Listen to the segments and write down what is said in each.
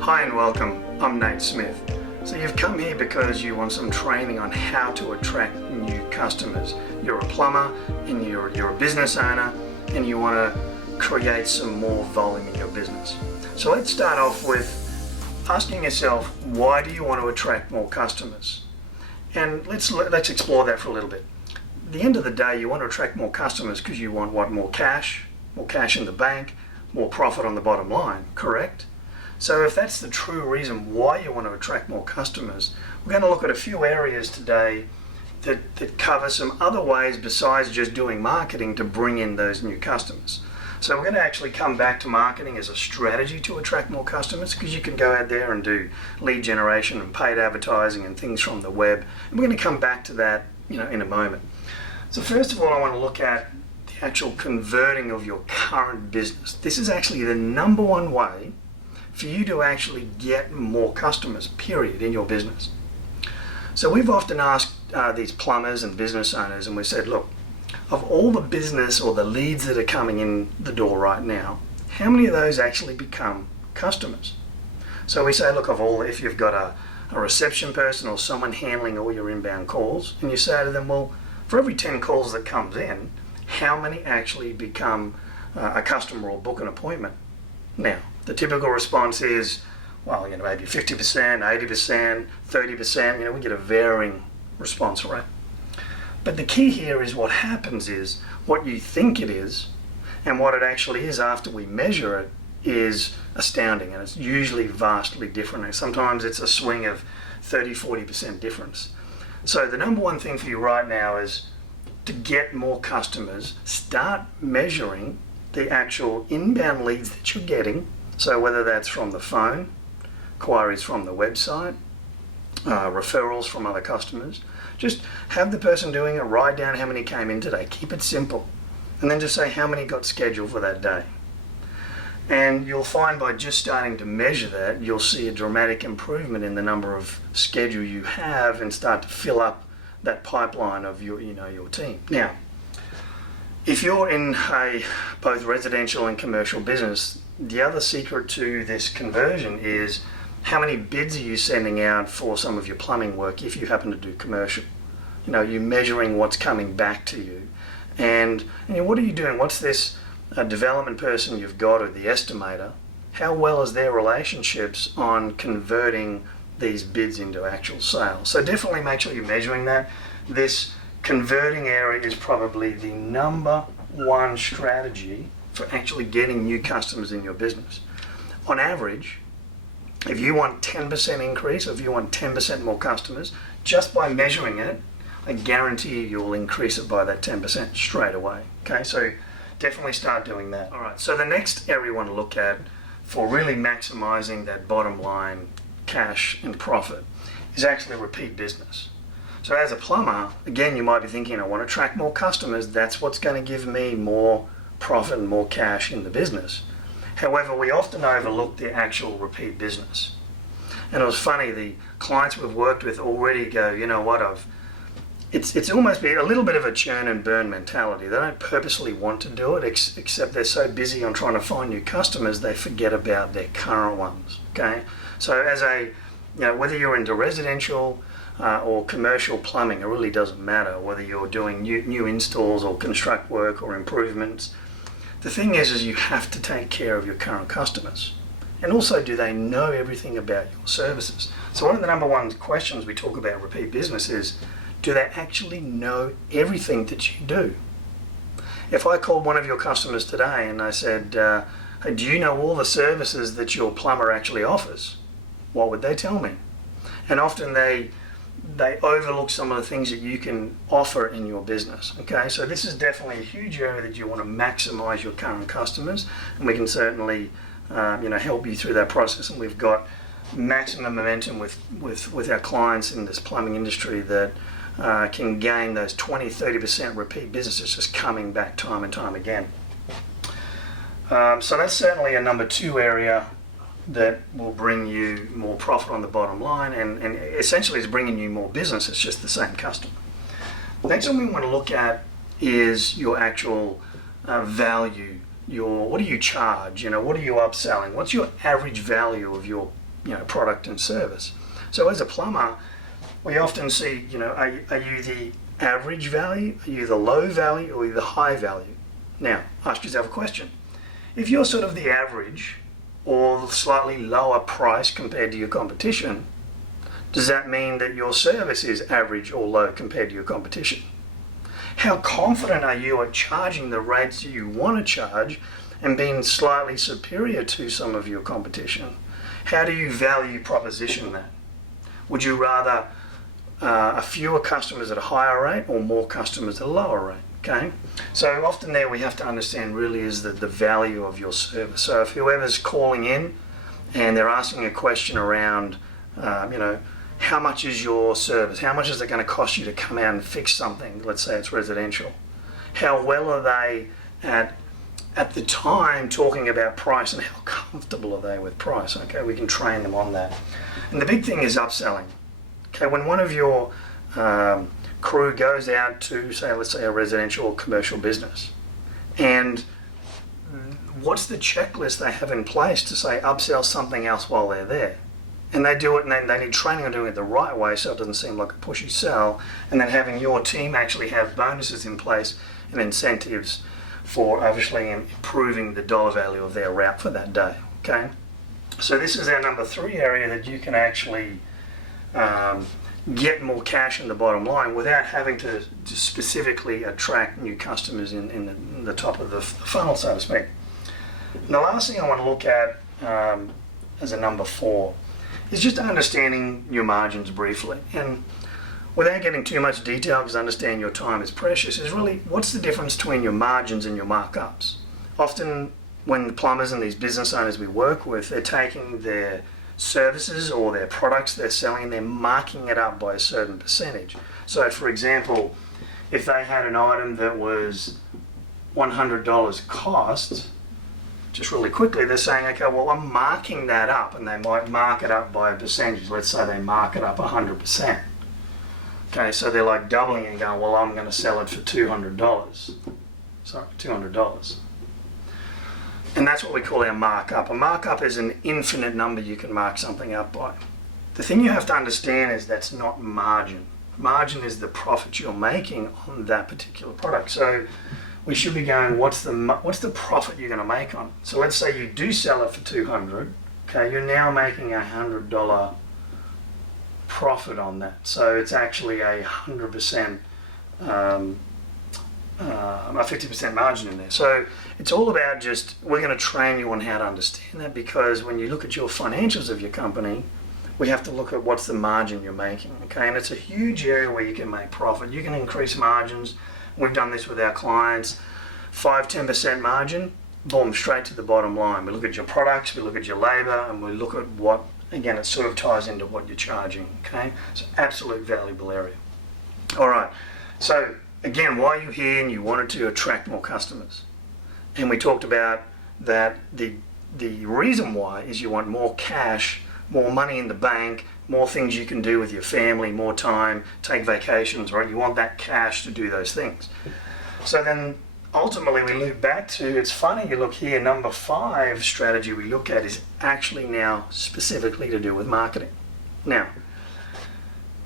Hi and welcome, I'm Nate Smith. So you've come here because you want some training on how to attract new customers. You're a plumber and you're a business owner and you want to create some more volume in your business. So let's start off with asking yourself, why do you want to attract more customers? And let's explore that for a little bit. At the end of the day, you want to attract more customers because you want what? More cash in the bank, more profit on the bottom line, correct? So if that's the true reason why you want to attract more customers, we're going to look at a few areas today that cover some other ways besides just doing marketing to bring in those new customers. So we're going to actually come back to marketing as a strategy to attract more customers, because you can go out there and do lead generation and paid advertising and things from the web. And we're going to come back to that, in a moment. So first of all, I want to look at the actual converting of your current business. This is actually the number one way for you to actually get more customers, period, in your business. So we've often asked these plumbers and business owners, and we said, look, of all the business or the leads that are coming in the door right now, how many of those actually become customers? So we say, look, if you've got a reception person or someone handling all your inbound calls, and you say to them, well, for every 10 calls that comes in, how many actually become a customer or book an appointment? Now, the typical response is, well, maybe 50%, 80%, 30%, we get a varying response rate. But the key here is what happens is what you think it is and what it actually is after we measure it is astounding, and it's usually vastly different. And sometimes it's a swing of 30-40% difference. So the number one thing for you right now is to get more customers, start measuring the actual inbound leads that you're getting. So whether that's from the phone, inquiries from the website, referrals from other customers, just have the person doing it, write down how many came in today, keep it simple, and then just say how many got scheduled for that day. And you'll find by just starting to measure that, you'll see a dramatic improvement in the number of schedule you have and start to fill up that pipeline of your team. Now, if you're in a both residential and commercial business, the other secret to this conversion is how many bids are you sending out for some of your plumbing work if you happen to do commercial. You're measuring what's coming back to you. And what are you doing? What's this development person you've got, or the estimator? How well is their relationships on converting these bids into actual sales? So definitely make sure you're measuring that. This converting area is probably the number one strategy for actually getting new customers in your business. On average, if you want 10% increase, or if you want 10% more customers, just by measuring it, I guarantee you'll increase it by that 10% straight away. Okay, so definitely start doing that. All right, so the next area you want to look at for really maximizing that bottom line cash and profit is actually repeat business. So as a plumber, again, you might be thinking, I want to attract more customers. That's what's going to give me more profit and more cash in the business. However, we often overlook the actual repeat business. And it was funny, the clients we've worked with already go, it's almost a little bit of a churn and burn mentality. They don't purposely want to do it, except they're so busy on trying to find new customers, they forget about their current ones, okay? So whether you're into residential or commercial plumbing, it really doesn't matter whether you're doing new installs or construct work or improvements. The thing is you have to take care of your current customers. And also, do they know everything about your services? So one of the number one questions we talk about repeat business is, do they actually know everything that you do? If I called one of your customers today and I said, hey, do you know all the services that your plumber actually offers? What would they tell me? And often they overlook some of the things that you can offer in your business. Okay, so this is definitely a huge area that you want to maximize your current customers, and we can certainly help you through that process. And we've got maximum momentum with our clients in this plumbing industry that can gain those 20-30% repeat businesses just coming back time and time again. So that's certainly a number two area that will bring you more profit on the bottom line, and essentially is bringing you more business. It's just the same customer. The next one we want to look at is your actual value. What do you charge? What are you upselling? What's your average value of your product and service. So as a plumber, we often see, are you the average value, are you the low value, or are you the high value? Now, ask yourself a question. If you're sort of the average or slightly lower price compared to your competition, does that mean that your service is average or low compared to your competition? How confident are you at charging the rates you want to charge and being slightly superior to some of your competition? How do you value proposition that? Would you rather a fewer customers at a higher rate or more customers at a lower rate? Okay, so often there we have to understand really is the value of your service. So if whoever's calling in and they're asking a question around, how much is your service? How much is it going to cost you to come out and fix something? Let's say it's residential. How well are they at the time talking about price, and how comfortable are they with price? Okay, we can train them on that. And the big thing is upselling. Okay, when one of your crew goes out to, let's say a residential or commercial business, and what's the checklist they have in place to say upsell something else while they're there? And they do it, and they need training on doing it the right way so it doesn't seem like a pushy sell, and then having your team actually have bonuses in place and incentives for obviously improving the dollar value of their route for that day. Okay, so this is our number 3 area that you can actually get more cash in the bottom line without having to specifically attract new customers in the top of the funnel, so to speak. And the last thing I want to look at as a number 4 is just understanding your margins briefly. And without getting too much detail, because I understand your time is precious, is really what's the difference between your margins and your markups? Often when the plumbers and these business owners we work with, they're taking their services or their products they're selling and they're marking it up by a certain percentage. So for example, if they had an item that was $100 cost, just really quickly they're saying, okay, well I'm marking that up, and they might mark it up by a percentage. Let's say they mark it up 100%. Okay, so they're like doubling and going, well I'm going to sell it for $200. Sorry, $200. And that's what we call our markup. A markup is an infinite number you can mark something up by. The thing you have to understand is that's not margin. Margin is the profit you're making on that particular product. So we should be going, what's the profit you're going to make on it? So let's say you do sell it for $200. Okay, you're now making a $100 profit on that. So it's actually a 100%. A 50% margin in there. So it's all about just, we're going to train you on how to understand that, because when you look at your financials of your company, we have to look at what's the margin you're making. Okay, and it's a huge area where you can make profit. You can increase margins. We've done this with our clients. 5-10% margin, boom, straight to the bottom line. We look at your products, we look at your labor, and we look at what, again, it sort of ties into what you're charging. Okay, it's an absolute valuable area. All right, so again, why are you here? And you wanted to attract more customers. And we talked about that the reason why is you want more cash, more money in the bank, more things you can do with your family, more time, take vacations, right? You want that cash to do those things. So then ultimately we loop back to, it's funny, you look here, number 5 strategy we look at is actually now specifically to do with marketing. Now,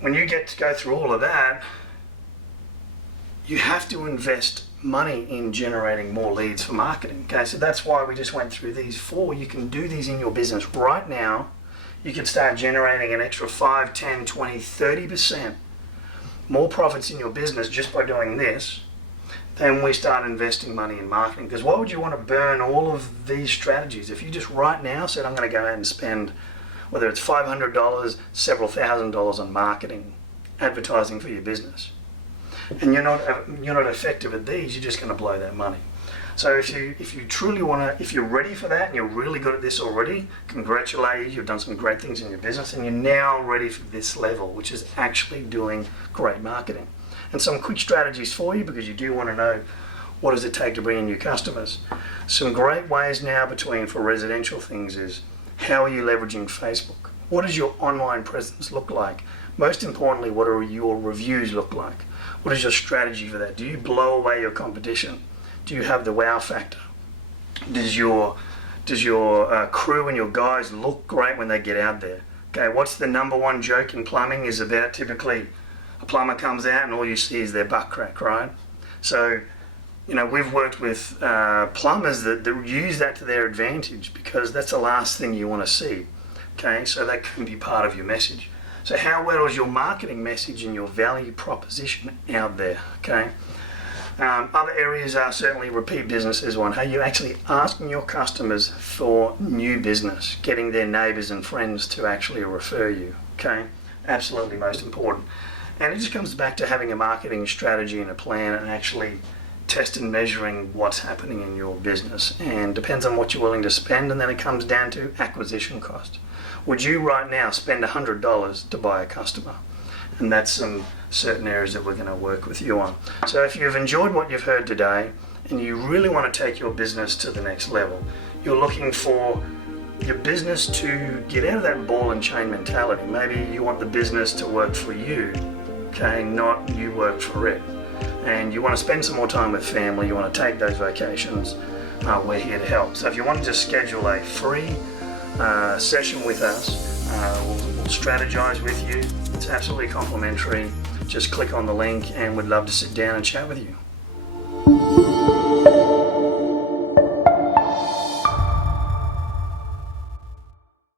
when you get to go through all of that, you have to invest money in generating more leads for marketing. Okay, so that's why we just went through these 4. You can do these in your business right now. You can start generating an extra 5, 10, 20, 30% more profits in your business just by doing this. Then we start investing money in marketing. Because why would you want to burn all of these strategies if you just right now said, I'm going to go out and spend, whether it's $500, several $1,000s on marketing, advertising for your business, and you're not effective at these, you're just going to blow that money. So if you truly want to, if you're ready for that and you're really good at this already, congratulate you, you've done some great things in your business and you're now ready for this level, which is actually doing great marketing. And some quick strategies for you, because you do want to know what does it take to bring in new customers. Some great ways now for residential things is, how are you leveraging Facebook? What does your online presence look like? Most importantly, what do your reviews look like? What is your strategy for that? Do you blow away your competition? Do you have the wow factor? Does your Does your crew and your guys look great when they get out there? Okay, what's the number one joke in plumbing is about typically a plumber comes out and all you see is their butt crack, right? So, you know, we've worked with plumbers that use that to their advantage because that's the last thing you want to see. Okay, so that can be part of your message. So how well is your marketing message and your value proposition out there? Okay. Other areas are certainly repeat business is one. Are you actually asking your customers for new business, getting their neighbours and friends to actually refer you? Okay, absolutely most important. And it just comes back to having a marketing strategy and a plan and actually test and measuring what's happening in your business. And depends on what you're willing to spend, and then it comes down to acquisition cost. Would you right now spend $100 to buy a customer? And that's some certain areas that we're going to work with you on. So if you've enjoyed what you've heard today and you really want to take your business to the next level, you're looking for your business to get out of that ball and chain mentality. Maybe you want the business to work for you, okay, not you work for it. And you want to spend some more time with family, you want to take those vacations, we're here to help. So if you want to just schedule a free session with us, we'll strategize with you. It's absolutely complimentary. Just click on the link and we'd love to sit down and chat with you.